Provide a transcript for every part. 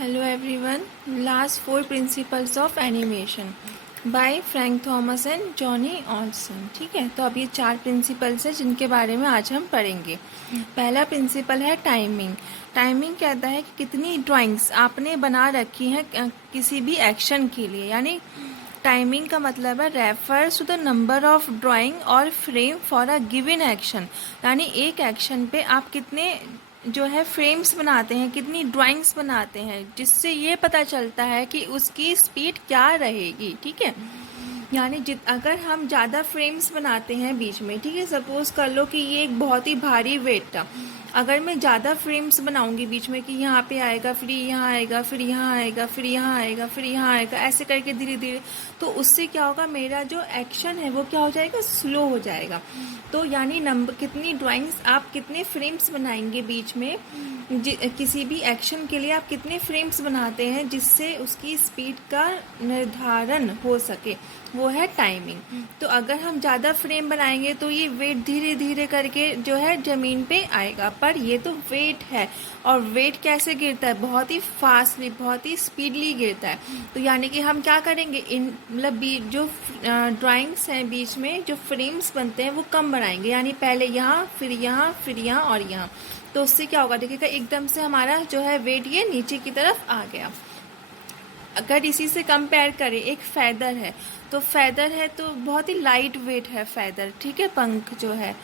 Hello everyone, last 4 principles of animation by Frank Thomas and Johnny Olson. ठीक है, तो अब ये 4 प्रिंसिपल्स हैं जिनके बारे में आज हम पढ़ेंगे। पहला प्रिंसिपल है टाइमिंग। टाइमिंग कहता है कि कितनी ड्राइंग्स आपने बना रखी हैं किसी भी एक्शन के लिए, यानी टाइमिंग का मतलब है refers to the number of drawing और frame for a given action. यानी एक एक्शन पे आप कितने जो है फ्रेम्स बनाते हैं, कितनी ड्राइंग्स बनाते हैं, जिससे ये पता चलता है कि उसकी स्पीड क्या रहेगी। ठीक है, यानी अगर हम ज़्यादा फ्रेम्स बनाते हैं बीच में, ठीक है, सपोज़ कर लो कि ये एक बहुत ही भारी वेट था। अगर मैं ज़्यादा फ्रेम्स बनाऊंगी बीच में कि यहाँ पे आएगा, फिर यहाँ आएगा, फिर यहाँ आएगा, फिर यहाँ आएगा, फिर यहाँ आएगा, ऐसे करके धीरे धीरे, तो उससे क्या होगा, मेरा जो एक्शन है वो क्या हो जाएगा, स्लो हो जाएगा। तो यानी नंबर कितनी ड्राइंग्स आप कितने फ्रेम्स बनाएंगे बीच में, किसी भी एक्शन के लिए आप कितने फ्रेम्स बनाते हैं जिससे उसकी स्पीड का निर्धारण हो सके, वो है टाइमिंग। तो अगर हम ज़्यादा फ्रेम बनाएंगे तो ये वेट धीरे धीरे करके जो है ज़मीन पे आएगा, पर ये तो वेट है, और वेट कैसे गिरता है, बहुत ही फास्टली, बहुत ही स्पीडली गिरता है। तो यानी कि हम क्या करेंगे, इन मतलब जो ड्राइंग्स हैं बीच में जो फ्रेम्स बनते हैं वो कम बनाएंगे, यानी पहले यहाँ, फिर यहाँ, फिर यहाँ और यहाँ। तो उससे क्या होगा, देखिएगा एकदम से हमारा जो है वेट ये नीचे की तरफ आ गया। अगर इसी से कंपेयर करें, एक फैदर है, तो फैदर है तो बहुत ही लाइट वेट है फैदर, ठीक है, पंख जो है।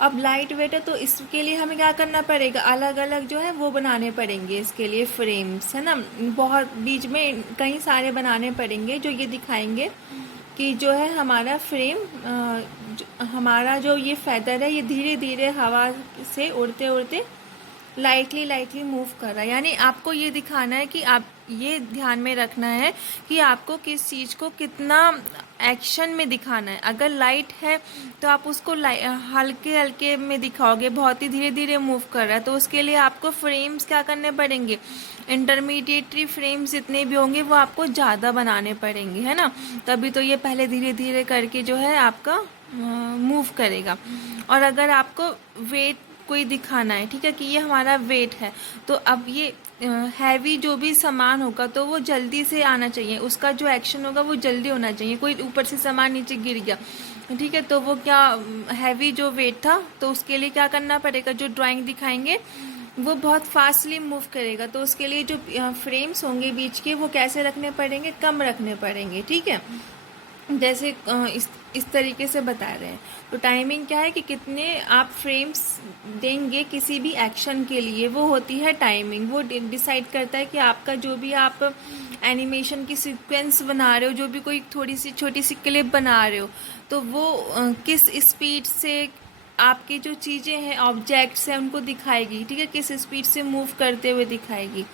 अब लाइट वेट है तो इसके लिए हमें क्या करना पड़ेगा, अलग अलग जो है वो बनाने पड़ेंगे इसके लिए फ्रेम्स, है ना, बहुत बीच में कई सारे बनाने पड़ेंगे जो ये दिखाएंगे कि जो है हमारा फ्रेम हमारा जो ये फैदर है ये धीरे धीरे हवा से उड़ते उड़ते लाइटली मूव कर रहा है। यानी आपको ये दिखाना है कि आप ये ध्यान में रखना है कि आपको किस चीज़ को कितना एक्शन में दिखाना है। अगर लाइट है तो आप उसको हल्के हल्के में दिखाओगे, बहुत ही धीरे धीरे मूव कर रहा है, तो उसके लिए आपको फ्रेम्स क्या करने पड़ेंगे, इंटरमीडिएटरी फ्रेम्स जितने भी होंगे वो आपको ज़्यादा बनाने पड़ेंगे, है ना, तभी तो ये पहले धीरे धीरे करके जो है आपका मूव करेगा। और अगर आपको वेट कोई दिखाना है, ठीक है, कि ये हमारा वेट है, तो अब ये हैवी जो भी सामान होगा तो वो जल्दी से आना चाहिए, उसका जो एक्शन होगा वो जल्दी होना चाहिए। कोई ऊपर से सामान नीचे गिर गया, ठीक है, तो वो क्या हैवी जो वेट था, तो उसके लिए क्या करना पड़ेगा, जो ड्राइंग दिखाएंगे वो बहुत फास्टली मूव करेगा, तो उसके लिए जो फ्रेम्स होंगे बीच के वो कैसे रखने पड़ेंगे, कम रखने पड़ेंगे। ठीक है, जैसे इस तरीके से बता रहे हैं। तो टाइमिंग क्या है कि कितने आप फ्रेम्स देंगे किसी भी एक्शन के लिए, वो होती है टाइमिंग। वो डिसाइड करता है कि आपका जो भी आप एनिमेशन की सीक्वेंस बना रहे हो, जो भी कोई थोड़ी सी छोटी सी क्लिप बना रहे हो, तो वो किस स्पीड से आपकी जो चीज़ें हैं, ऑब्जेक्ट्स हैं, उनको दिखाएगी, ठीक है, किस स्पीड से मूव करते हुए दिखाएगी।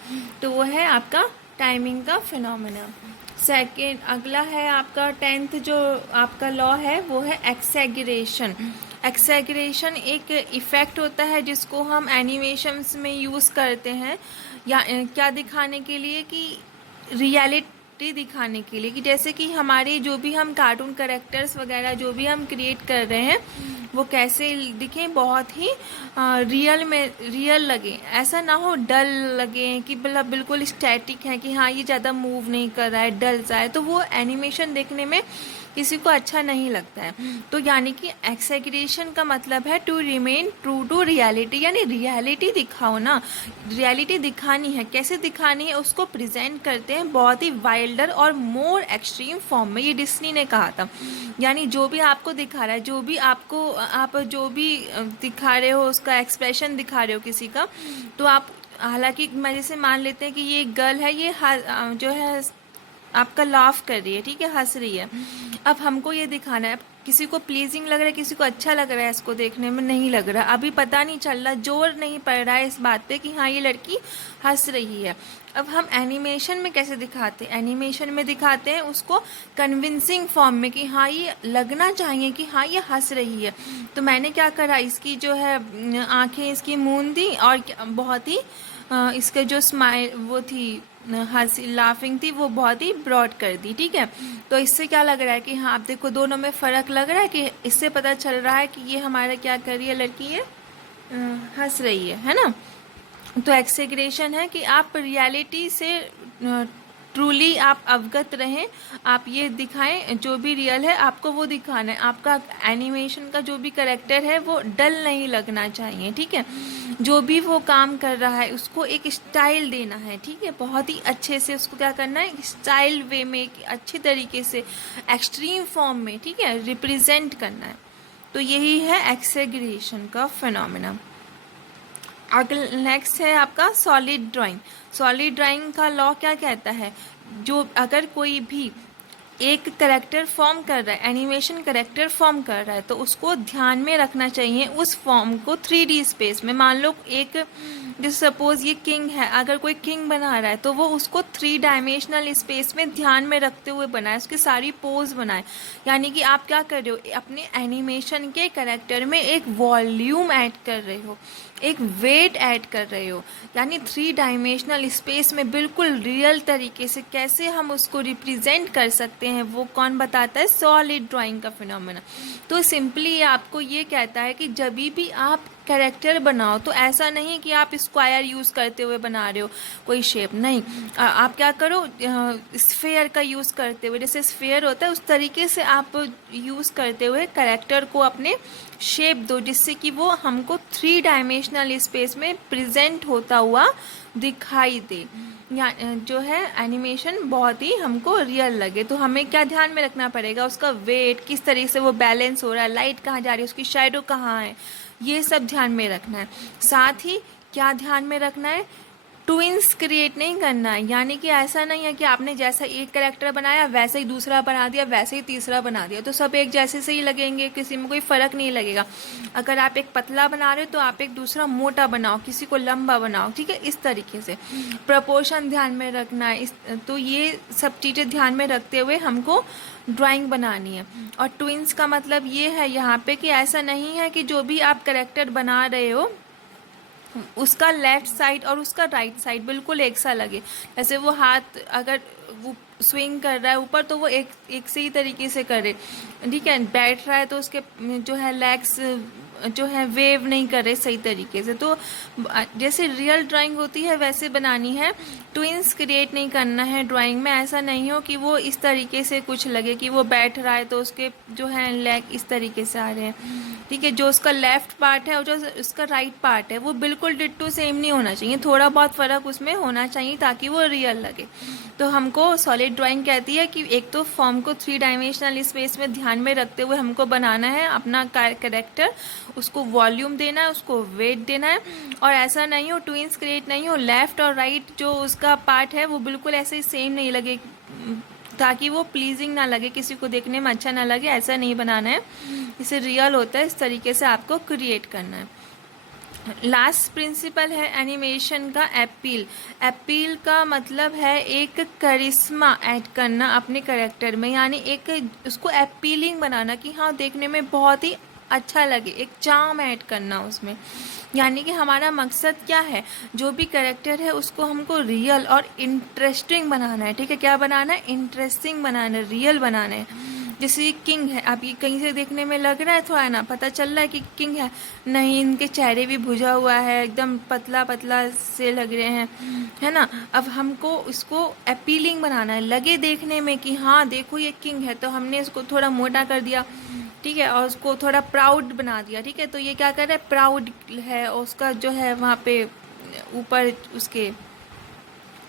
तो वो है आपका टाइमिंग का फिनोमेना। सेकेंड अगला है आपका 10th जो आपका लॉ है वो है एक्सैगरेशन। एक्सैगरेशन एक इफ़ेक्ट होता है जिसको हम एनिमेशंस में यूज़ करते हैं, या क्या दिखाने के लिए, कि रियलिटी दिखाने के लिए, कि जैसे कि हमारे जो भी हम कार्टून कैरेक्टर्स वगैरह जो भी हम क्रिएट कर रहे हैं वो कैसे दिखें, बहुत ही रियल लगे, ऐसा ना हो डल लगे कि मतलब बिल्कुल स्टैटिक है, कि हाँ ये ज़्यादा मूव नहीं कर रहा है, डल सा है, तो वो एनिमेशन देखने में किसी को अच्छा नहीं लगता है। तो यानी कि एक्सैगरेशन का मतलब है to remain true to reality, यानी रियलिटी दिखाओ ना, रियलिटी दिखानी है, कैसे दिखानी है उसको प्रेजेंट करते हैं बहुत ही वाइल्डर और मोर एक्सट्रीम फॉर्म में, ये डिस्नी ने कहा था। यानी जो भी आपको दिखा रहा है, जो भी आपको आप जो भी दिखा रहे हो, उसका एक्सप्रेशन दिखा रहे हो किसी का, तो आप हालांकि मैं जैसे मान लेते हैं कि ये गर्ल है, ये जो है आपका लाफ कर रही है, ठीक है, हंस रही है। अब हमको ये दिखाना है, किसी को प्लीजिंग लग रहा है, किसी को अच्छा लग रहा है, इसको देखने में नहीं लग रहा, अभी पता नहीं चल रहा, जोर नहीं पड़ रहा है इस बात पे कि हाँ ये लड़की हंस रही है। अब हम एनिमेशन में कैसे दिखाते हैं, एनिमेशन में दिखाते हैं उसको कन्विंसिंग फॉर्म में, कि हाँ ये लगना चाहिए कि हाँ ये हंस रही है। तो मैंने क्या करा, इसकी जो है आंखें इसकी मूंद दी, और बहुत ही इसके जो स्माइल वो थी, हंसी लाफिंग थी, वो बहुत ही ब्रॉड कर दी। ठीक है, तो इससे क्या लग रहा है कि हाँ आप देखो दोनों में फ़र्क लग रहा है, कि इससे पता चल रहा है कि ये हमारा क्या कर रही है लड़की, ये हंस रही है ना। तो एक्सेग्रेशन है कि आप रियलिटी से ट्रूली आप अवगत रहें, आप ये दिखाएं जो भी रियल है आपको वो दिखाना है। आपका एनिमेशन का जो भी करेक्टर है वो डल नहीं लगना चाहिए, ठीक है। जो भी वो काम कर रहा है उसको एक स्टाइल देना है, ठीक है। बहुत ही अच्छे से उसको क्या करना है, स्टाइल वे में, एक अच्छे तरीके से, एक्सट्रीम फॉर्म में, ठीक है, रिप्रेजेंट करना है। तो यही है एक्सेग्रेशन का फिनोमेना। अगला नेक्स्ट है आपका सॉलिड ड्राइंग। सॉलिड ड्राइंग का लॉ क्या कहता है, जो अगर कोई भी एक करेक्टर फॉर्म कर रहा है, एनिमेशन करेक्टर फॉर्म कर रहा है, तो उसको ध्यान में रखना चाहिए उस फॉर्म को 3D स्पेस में। मान लो एक, जैसे सपोज ये किंग है, अगर कोई किंग बना रहा है तो वो उसको 3 डायमेंशनल स्पेस में ध्यान में रखते हुए बनाए, उसकी सारी पोज बनाए। यानी कि आप क्या कर रहे हो, अपने एनिमेशन के करेक्टर में एक वॉल्यूम ऐड कर रहे हो, एक वेट ऐड कर रहे हो। यानी 3 डायमेंशनल स्पेस में बिल्कुल रियल तरीके से कैसे हम उसको रिप्रेजेंट कर सकते हैं, वो कौन बताता है, सॉलिड ड्राइंग का फिनोमेना। तो सिंपली आपको ये कहता है कि जब भी आप कैरेक्टर बनाओ तो ऐसा नहीं कि आप स्क्वायर यूज़ करते हुए बना रहे हो कोई शेप, नहीं। आप क्या करो, स्फेयर का यूज़ करते हुए, जैसे स्फेयर होता है उस तरीके से आप यूज़ करते हुए कैरेक्टर को अपने शेप दो, जिससे कि वो हमको 3 डायमेंशनल स्पेस में प्रेजेंट होता हुआ दिखाई दे, या जो है एनिमेशन बहुत ही हमको रियल लगे। तो हमें क्या ध्यान में रखना पड़ेगा, उसका वेट किस तरीके से वो बैलेंस हो रहा है, लाइट कहाँ जा रही है, उसकी शैडो कहाँ है, ये सब ध्यान में रखना है। साथ ही क्या ध्यान में रखना है, ट्विंस क्रिएट नहीं करना है। यानी कि ऐसा नहीं है कि आपने जैसा एक कैरेक्टर बनाया वैसे ही दूसरा बना दिया, वैसे ही तीसरा बना दिया, तो सब एक जैसे से ही लगेंगे, किसी में कोई फ़र्क नहीं लगेगा। अगर आप एक पतला बना रहे हो तो आप एक दूसरा मोटा बनाओ, किसी को लंबा बनाओ, ठीक है। इस तरीके से प्रपोर्शन ध्यान में रखना है। तो ये सब चीज़ें ध्यान में रखते हुए हमको ड्राइंग बनानी है। और ट्विंस का मतलब ये है यहाँ पे कि ऐसा नहीं है कि जो भी आप कैरेक्टर बना रहे हो उसका लेफ्ट साइड और उसका राइट साइड बिल्कुल एक सा लगे। जैसे वो हाथ अगर वो स्विंग कर रहा है ऊपर तो वो एक से ही तरीके से करे, ठीक है। बैठ रहा है तो उसके जो है लेग्स जो है वेव नहीं कर रहे सही तरीके से। तो जैसे रियल ड्राइंग होती है वैसे बनानी है, ट्विंस क्रिएट नहीं करना है ड्राइंग में। ऐसा नहीं हो कि वो इस तरीके से कुछ लगे कि वो बैठ रहा है तो उसके जो है लेग इस तरीके से आ रहे हैं, ठीक है। जो उसका लेफ्ट पार्ट है और जो उसका राइट पार्ट है वो बिल्कुल डिट्टो सेम नहीं होना चाहिए, थोड़ा बहुत फ़र्क उसमें होना चाहिए ताकि वो रियल लगे। तो हमको सॉलिड ड्राइंग कहती है कि एक तो फॉर्म को 3 डायमेंशनल स्पेस में ध्यान में रखते हुए हमको बनाना है अपना कैरेक्टर, उसको वॉल्यूम देना है, उसको वेट देना है। और ऐसा नहीं हो, ट्विंस क्रिएट नहीं हो, लेफ़्ट और राइट जो उसका पार्ट है वो बिल्कुल ऐसे ही सेम नहीं लगे, ताकि वो प्लीजिंग ना लगे, किसी को देखने में अच्छा ना लगे, ऐसा नहीं बनाना है। इसे रियल होता है, इस तरीके से आपको क्रिएट करना है। लास्ट प्रिंसिपल है एनिमेशन का अपील। अपील का मतलब है एक करिश्मा ऐड करना अपने कैरेक्टर में, यानी एक उसको अपीलिंग बनाना कि हाँ देखने में बहुत ही अच्छा लगे, एक चार्म ऐड करना उसमें। यानी कि हमारा मकसद क्या है, जो भी कैरेक्टर है उसको हमको रियल और इंटरेस्टिंग बनाना है, ठीक है। क्या बनाना है, इंटरेस्टिंग बनाना है, रियल बनाना है। जैसे ये किंग है, आप ये कहीं से देखने में लग रहा है थोड़ा ना, पता चल रहा है कि किंग है, नहीं, इनके चेहरे भी भुजा हुआ है, एकदम पतला पतला से लग रहे हैं, है ना। अब हमको इसको अपीलिंग बनाना है, लगे देखने में कि हाँ देखो ये किंग है, तो हमने इसको थोड़ा मोटा कर दिया, ठीक है, और उसको थोड़ा प्राउड बना दिया, ठीक है। तो ये क्या कर रहा है, प्राउड है, और उसका जो है वहाँ पे ऊपर उसके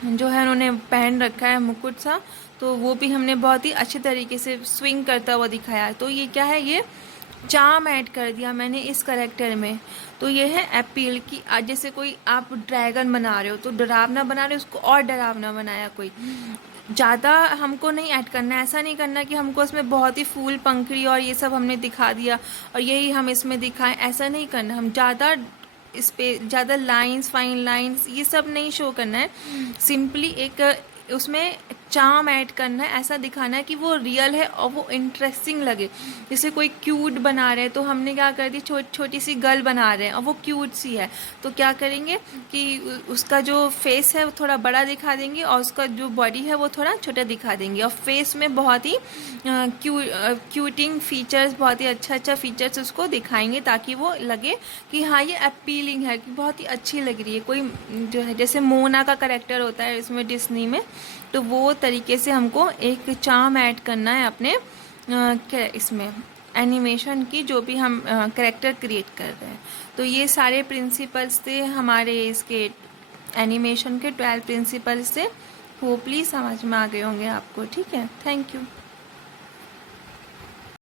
जो है उन्होंने पहन रखा है मुकुट सा, तो वो भी हमने बहुत ही अच्छे तरीके से स्विंग करता हुआ दिखाया। तो ये क्या है, ये चार्म ऐड कर दिया मैंने इस करेक्टर में। तो ये है अपील की। जैसे कोई आप ड्रैगन बना रहे हो तो डरावना बना रहे हो, उसको और डरावना बनाया, कोई ज़्यादा हमको नहीं ऐड करना, ऐसा नहीं करना कि हमको इसमें बहुत ही फूल पंखड़ी और ये सब हमने दिखा दिया और यही हम इसमें दिखाएं, ऐसा नहीं करना। हम ज़्यादा इस पे ज़्यादा लाइंस, फाइन लाइंस ये सब नहीं शो करना है। सिंपली एक उसमें चार्म ऐड करना है, ऐसा दिखाना है कि वो रियल है और वो इंटरेस्टिंग लगे। जैसे कोई क्यूट बना रहे हैं तो हमने क्या कर दी, छोटी सी गर्ल बना रहे हैं और वो क्यूट सी है, तो क्या करेंगे कि उसका जो फेस है वो थोड़ा बड़ा दिखा देंगे और उसका जो बॉडी है वो थोड़ा छोटा दिखा देंगे, और फेस में बहुत ही क्यूटिंग फीचर्स, बहुत ही अच्छा फीचर्स उसको दिखाएंगे ताकि वो लगे कि हाँ ये अपीलिंग है, कि बहुत ही अच्छी लग रही है। कोई जो है जैसे मोना का करेक्टर होता है इसमें डिज्नी में, तो वो तरीके से हमको एक चार्म ऐड करना है अपने इसमें एनिमेशन की, जो भी हम करेक्टर क्रिएट कर रहे हैं। तो ये सारे प्रिंसिपल्स थे हमारे इसके एनिमेशन के 12 प्रिंसिपल्स थे। होपली समझ में आ गए होंगे आपको। ठीक है, थैंक यू।